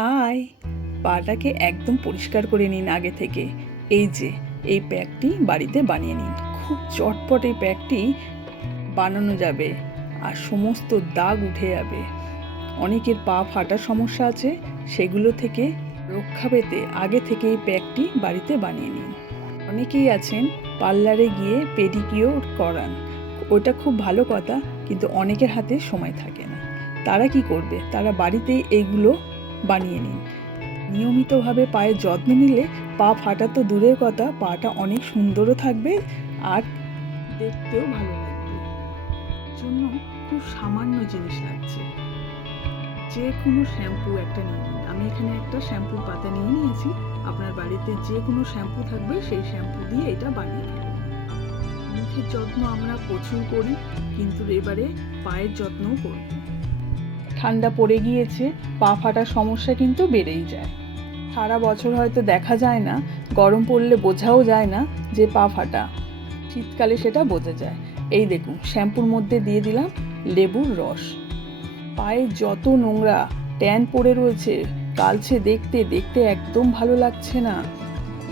High, পাটাকে একদম পরিষ্কার করে নিন আগে থেকে। এই যে, এই প্যাকটি বাড়িতে বানিয়ে নিন। খুব চটপট এই প্যাকটি বানানো যাবে আর সমস্ত দাগ উঠে যাবে। অনেকের পা ফাটার সমস্যা আছে, সেগুলো থেকে রক্ষা পেতে আগে থেকে এই প্যাকটি বাড়িতে বানিয়ে নিন। অনেকেই আছেন পার্লারে গিয়ে পেডিকিওর করান। ওটা খুব ভালো কথা, কিন্তু অনেকের হাতে সময় থাকে না। তারা কি করবে? তারা বাড়িতেই এইগুলো বানিয়ে নিন। নিয়মিতভাবে পায়ের যত্ন নিলে পা ফাটা তো দূরের কথা, পাটা অনেক সুন্দরও থাকবে আর দেখতেও ভালো লাগবে। জন্য খুব সামান্য জিনিস লাগছে। যে কোনো শ্যাম্পু একটা নিয়ে নিন। আমি এখানে একটা শ্যাম্পুর পাতা নিয়ে নিয়েছি। আপনার বাড়িতে যে কোনো শ্যাম্পু থাকবে, সেই শ্যাম্পু দিয়ে এটা বানিয়ে ফেলুন। মুখের যত্ন আমরা প্রচুর করি, কিন্তু এবারে পায়ের যত্নও করব। ঠান্ডা পড়ে গিয়েছে, পা ফাটার সমস্যা কিন্তু বেড়েই যায়। সারা বছর হয়তো দেখা যায় না, গরম পড়লে বোঝাও যায় না যে পা ফাটা। শীতকালে সেটা বোঝা যায়। এই দেখুন, শ্যাম্পুর মধ্যে দিয়ে দিলাম লেবুর রস। পায়ে যত নোংরা ট্যান পড়ে রয়েছে, কালছে দেখতে দেখতে একদম ভালো লাগছে না।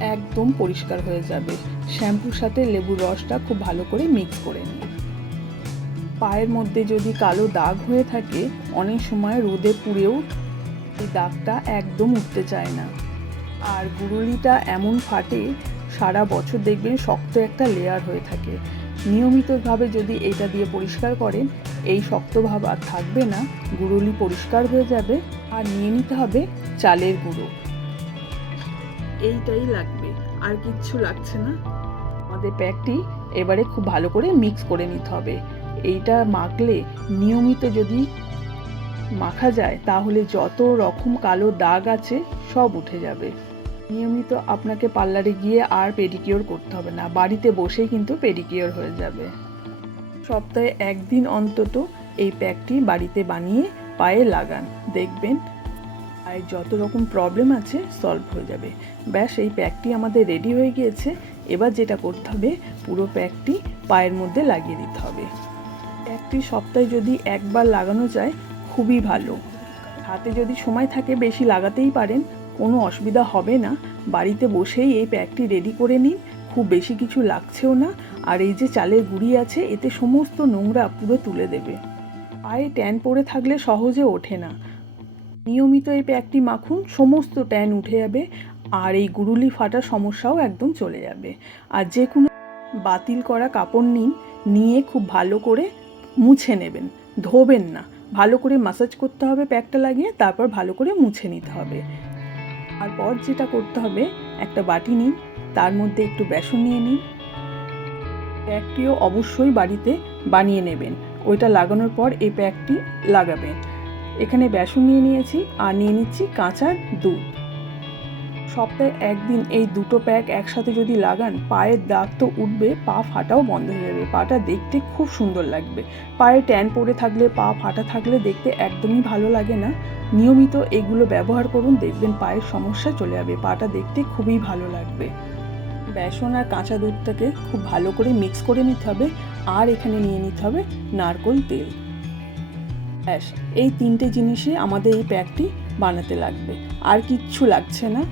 একদম পরিষ্কার হয়ে যাবে। শ্যাম্পুর সাথে লেবুর রসটা খুব ভালো করে মিক্স করে নিন। পায়ের মধ্যে যদি কালো দাগ হয়ে থাকে, অনেক সময় রোদে পুড়েও এই দাগটা একদম উঠতে চায় না। আর গুরুলিটা এমন ফাটে, সারা বছর দেখবেন শক্ত একটা লেয়ার হয়ে থাকে। নিয়মিতভাবে যদি এটা দিয়ে পরিষ্কার করেন, এই শক্ত ভাব আর থাকবে না গুরুলি পরিষ্কার হয়ে যাবে আর নিয়ে নিতে হবে চালের গুঁড়ো। এইটাই লাগবে, আর কিচ্ছু লাগছে না। আমাদের প্যাকটি এবারে খুব ভালো করে মিক্স করে নিতে হবে। এইটা মাখলে নিয়মিত যদি মাখা যায়, তাহলে যত রকম কালো দাগ আছে, সব উঠে যাবে। নিয়মিত আপনাকে পার্লারে গিয়ে আর পেডিকিওর করতে হবে না। বাড়িতে বসেই কিন্তু পেডিকিওর হয়ে যাবে। সপ্তাহে একদিন অন্তত এই প্যাকটি বাড়িতে বানিয়ে পায়ে লাগান। দেখবেন পায়ের যত রকম প্রবলেম আছে সলভ হয়ে যাবে। ব্যাস, এই প্যাকটি আমাদের রেডি হয়ে গিয়েছে। এবার যেটা করতে হবে, পুরো প্যাকটি পায়ের মধ্যে লাগিয়ে দিতে হবে। প্যাকটি সপ্তাহে যদি একবার লাগানো যায়, খুবই ভালো। হাতে যদি সময় থাকে বেশি লাগাতেই পারেন, কোনো অসুবিধা হবে না। বাড়িতে বসেই এই প্যাকটি রেডি করে নিন, খুব বেশি কিছু লাগছেও না। আর এই যে চালের গুঁড়ি আছে, এতে সমস্ত নোংরা পুরো তুলে দেবে। পায়ে ট্যান পড়ে থাকলে সহজে ওঠে না। নিয়মিত এই প্যাকটি মাখুন, সমস্ত ট্যান উঠে যাবে, আর এই গুরুলি ফাটার সমস্যাও একদম চলে যাবে। আর যে কোনো বাতিল করা কাপড় নিন, নিয়ে খুব ভালো করে মুছে নেবেন, ধোবেন না। ভালো করে মাসাজ করতে হবে প্যাকটা লাগিয়ে, তারপর ভালো করে মুছে নিতে হবে। তারপর যেটা করতে হবে, একটা বাটি নিন, তার মধ্যে একটু বেসন নিয়ে নিন। প্যাকটিও অবশ্যই বাড়িতে বানিয়ে নেবেন। ওইটা লাগানোর পর এই প্যাকটি লাগাবেন। এখানে বেসন নিয়ে নিয়েছি, আর নিয়ে নিচ্ছি কাঁচা দুধ। সপ্তাহে একদিন এই দুটো প্যাক একসাথে যদি লাগান, পায়ের দাগ তো উঠবে, পা ফাটাও বন্ধ হয়ে যাবে। পাটা দেখতে খুব সুন্দর লাগবে। পায়ে ট্যান পড়ে থাকলে, পা ফাটা থাকলে দেখতে একদমই ভালো লাগে না। নিয়মিত এগুলো ব্যবহার করুন, দেখবেন পায়ের সমস্যা চলে যাবে। পাটা দেখতে খুবই ভালো লাগবে। বেসন আর কাঁচা দুধটাকে খুব ভালো করে মিক্স করে নিতে হবে। আর এখানে নিয়ে নিতে হবে নারকোল তেল। ব্যাস, এই তিনটে জিনিসই আমাদের এই প্যাকটি বানাতে লাগবে। আর কিচ্ছু লাগছে না।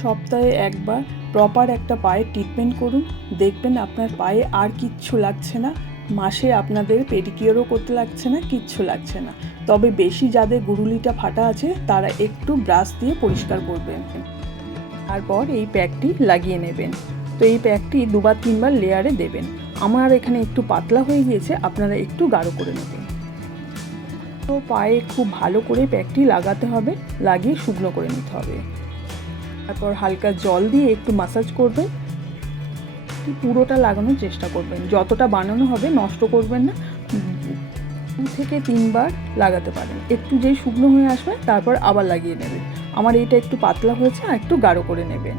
সপ্তাহে একবার প্রপার একটা পায়ে ট্রিটমেন্ট করুন। দেখবেন আপনার পায়ে আর কিচ্ছু লাগছে না। মাসে আপনাদের পেডিকিওরও করতে লাগছে না, কিচ্ছু লাগছে না। তবে বেশি যাদের গুরুলিটা ফাটা আছে, তারা একটু ব্রাশ দিয়ে পরিষ্কার করবেন। তারপর এই প্যাকটি লাগিয়ে নেবেন। তো এই প্যাকটি দুবার তিনবার লেয়ারে দেবেন। আমার এখানে একটু পাতলা হয়ে গিয়েছে, আপনারা একটু গাঢ় করে নেবেন। তো পায়ে খুব ভালো করে প্যাকটি লাগাতে হবে, লাগিয়ে শুকনো করে নিতে হবে। তারপর হালকা জল দিয়ে একটু মাসাজ করবেন। পুরোটা লাগানোর চেষ্টা করবেন। যতটা বানানো হবে নষ্ট করবেন না। দু থেকে তিনবার লাগাতে পারেন। একটু যেই শুকনো হয়ে আসবে, তারপর আবার লাগিয়ে নেবেন। আমার এইটা একটু পাতলা হয়েছে, আর একটু গাঢ় করে নেবেন।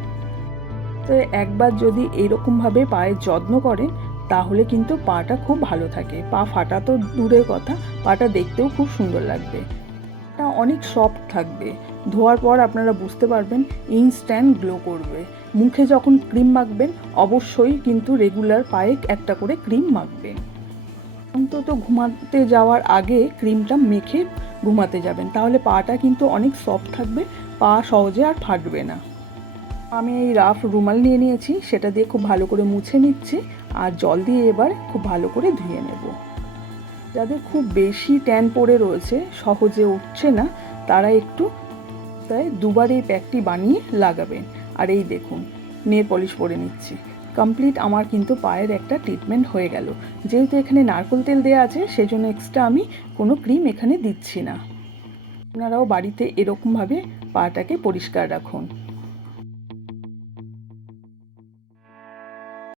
তো একবার যদি এইরকমভাবে পায়ের যত্ন করেন, তাহলে কিন্তু পাটা খুব ভালো থাকে। পা ফাটা তো দূরের কথা, পাটা দেখতেও খুব সুন্দর লাগবে। এটা অনেক সফট থাকবে। ধোয়ার পর আপনারা বুঝতে পারবেন ইনস্ট্যান্ট গ্লো করবে। মুখে যখন ক্রিম মাখবেন, অবশ্যই কিন্তু রেগুলার পায়ে একটা করে ক্রিম মাখবেন। অন্তত ঘুমাতে যাওয়ার আগে ক্রিমটা মেখে ঘুমাতে যাবেন। তাহলে পাটা কিন্তু অনেক সফট থাকবে, পা সহজে আর ফাটবে না। আমি এই রাফ রুমাল নিয়ে নিয়েছি, সেটা দিয়ে খুব ভালো করে মুছে নিচ্ছি। আর জল দিয়ে এবার খুব ভালো করে ধুয়ে নেব। যাদের খুব বেশি ট্যান পড়ে রয়েছে, সহজে উঠছে না, তারা একটু তাই দুবার এই প্যাকটি বানিয়ে লাগাবেন। আর এই দেখুন, নেল পলিশ পরে নিচ্ছি। কমপ্লিট আমার কিন্তু পায়ের একটা ট্রিটমেন্ট হয়ে গেল। যেহেতু এখানে নারকোল তেল দেওয়া আছে, সেজন্য এক্সট্রা আমি কোনো ক্রিম এখানে দিচ্ছি না। আপনারাও বাড়িতে এরকমভাবে পাটাকে পরিষ্কার রাখুন।